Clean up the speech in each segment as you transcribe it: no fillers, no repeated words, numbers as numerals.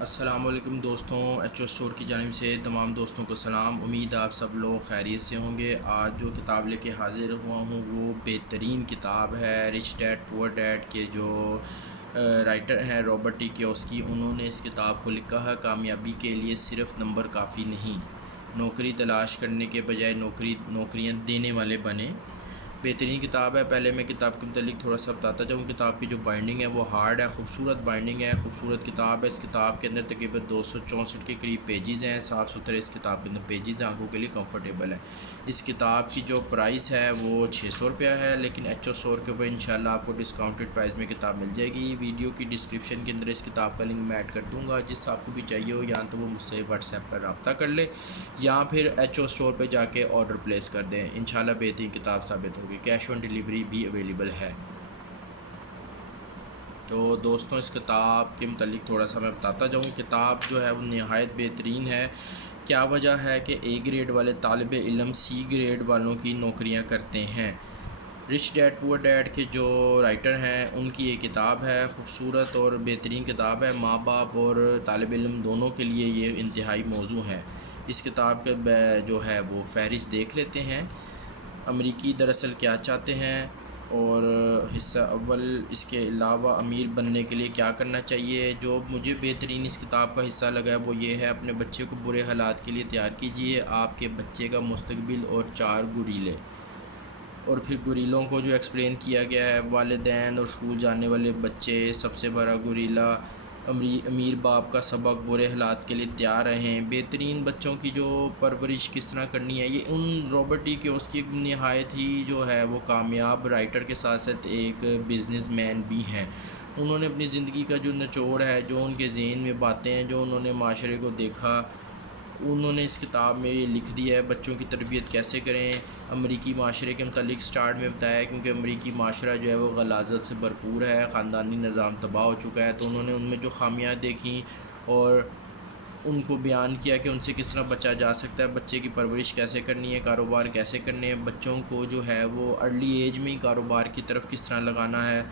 السلام علیکم دوستوں، ایچ او اسٹور کی جانب سے تمام دوستوں کو سلام۔ امید آپ سب لوگ خیریت سے ہوں گے۔ آج جو کتاب لے کے حاضر ہوا ہوں وہ بہترین کتاب ہے۔ رچ ڈیڈ پور ڈیڈ کے جو رائٹر ہیں رابرٹ ٹی کیوسکی، انہوں نے اس کتاب کو لکھا ہے کامیابی کے لیے صرف نمبر کافی نہیں، نوکری تلاش کرنے کے بجائے نوکریاں دینے والے بنیں۔ بہترین کتاب ہے۔ پہلے میں کتاب کے متعلق تھوڑا سا بتاتا جاؤں۔ کتاب کی جو بائنڈنگ ہے وہ ہارڈ ہے، خوبصورت بائنڈنگ ہے، خوبصورت کتاب ہے۔ اس کتاب کے اندر تقریباً 264 کے قریب پیجز ہیں، صاف ستھرے اس کتاب کے اندر پیجز ہیں، آنکھوں کے لیے کمفرٹیبل ہے۔ اس کتاب کی جو پرائس ہے وہ 600 روپیہ ہے، لیکن ایچ او اسٹور کے اوپر انشاءاللہ آپ کو ڈسکاؤنٹڈ پرائز میں کتاب مل جائے گی۔ ویڈیو کی ڈسکرپشن کے اندر اس کتاب کا لنک میں ایڈ کر دوں گا، جس آپ کو بھی چاہیے ہو یا تو وہ مجھ سے واٹس ایپ پر رابطہ کر لے یا پھر ایچ او اسٹور پہ جا کے آرڈر پلیس کر دیں۔ انشاءاللہ بہترین کتاب ثابت ہوگی۔ کیش آن ڈیلیوری بھی اویلیبل ہے۔ تو دوستوں اس کتاب کے متعلق تھوڑا سا میں بتاتا جاؤں۔ کتاب جو ہے وہ نہایت بہترین ہے۔ کیا وجہ ہے کہ اے گریڈ والے طالب علم سی گریڈ والوں کی نوکریاں کرتے ہیں؟ رچ ڈیڈ پور ڈیڈ کے جو رائٹر ہیں ان کی یہ کتاب ہے، خوبصورت اور بہترین کتاب ہے۔ ماں باپ اور طالب علم دونوں کے لیے یہ انتہائی موضوع ہے۔ اس کتاب کے جو ہے وہ فہرست دیکھ لیتے ہیں۔ امریکی دراصل کیا چاہتے ہیں اور حصہ اول اس کے علاوہ امیر بننے کے لیے کیا کرنا چاہیے۔ جو مجھے بہترین اس کتاب کا حصہ لگا ہے وہ یہ ہے، اپنے بچے کو برے حالات کے لیے تیار کیجیے، آپ کے بچے کا مستقبل اور 4 گوریلے۔ اور پھر گوریلوں کو جو ایکسپلین کیا گیا ہے، والدین اور اسکول جانے والے بچے، سب سے بڑا گوریلا، امیر باپ کا سبق، برے حالات کے لیے تیار رہیں، بہترین بچوں کی جو پرورش کس طرح کرنی ہے۔ یہ ان رابرٹ ٹی کیوسکی نہایت ہی جو ہے وہ کامیاب رائٹر کے ساتھ ساتھ ایک بزنس مین بھی ہیں۔ انہوں نے اپنی زندگی کا جو نچوڑ ہے، جو ان کے ذہن میں باتیں ہیں، جو انہوں نے معاشرے کو دیکھا، انہوں نے اس کتاب میں یہ لکھ دیا ہے۔ بچوں کی تربیت کیسے کریں، امریکی معاشرے کے متعلق سٹارٹ میں بتایا ہے، کیونکہ امریکی معاشرہ جو ہے وہ غلاظت سے بھرپور ہے، خاندانی نظام تباہ ہو چکا ہے۔ تو انہوں نے ان میں جو خامیاں دیکھیں اور ان کو بیان کیا کہ ان سے کس طرح بچا جا سکتا ہے، بچے کی پرورش کیسے کرنی ہے، کاروبار کیسے کرنے ہیں، بچوں کو جو ہے وہ ارلی ایج میں ہی کاروبار کی طرف کس طرح لگانا ہے۔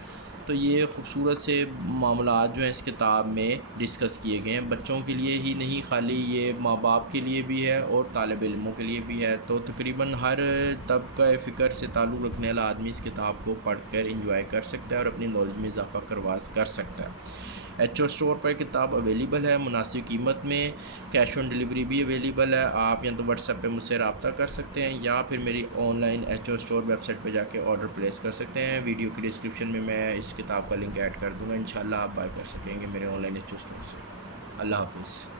تو یہ خوبصورت سے معاملات جو ہیں اس کتاب میں ڈسکس کیے گئے ہیں۔ بچوں کے لیے ہی نہیں، خالی یہ ماں باپ کے لیے بھی ہے اور طالب علموں کے لیے بھی ہے۔ تو تقریباً ہر طبقہ فکر سے تعلق رکھنے والا آدمی اس کتاب کو پڑھ کر انجوائے کر سکتا ہے اور اپنی نالج میں اضافہ کر سکتا ہے۔ ایچ او اسٹور پر کتاب اویلیبل ہے مناسب قیمت میں، کیش آن ڈیلیوری بھی اویلیبل ہے۔ آپ یا تو واٹس ایپ پہ مجھ سے رابطہ کر سکتے ہیں یا پھر میری online H O store website پہ جا کے آرڈر پلیس کر سکتے ہیں۔ ویڈیو کی ڈسکرپشن میں اس کتاب کا لنک ایڈ کر دوں گا، انشاءاللہ آپ بائی کر سکیں گے میرے online H O store سے۔ اللہ حافظ۔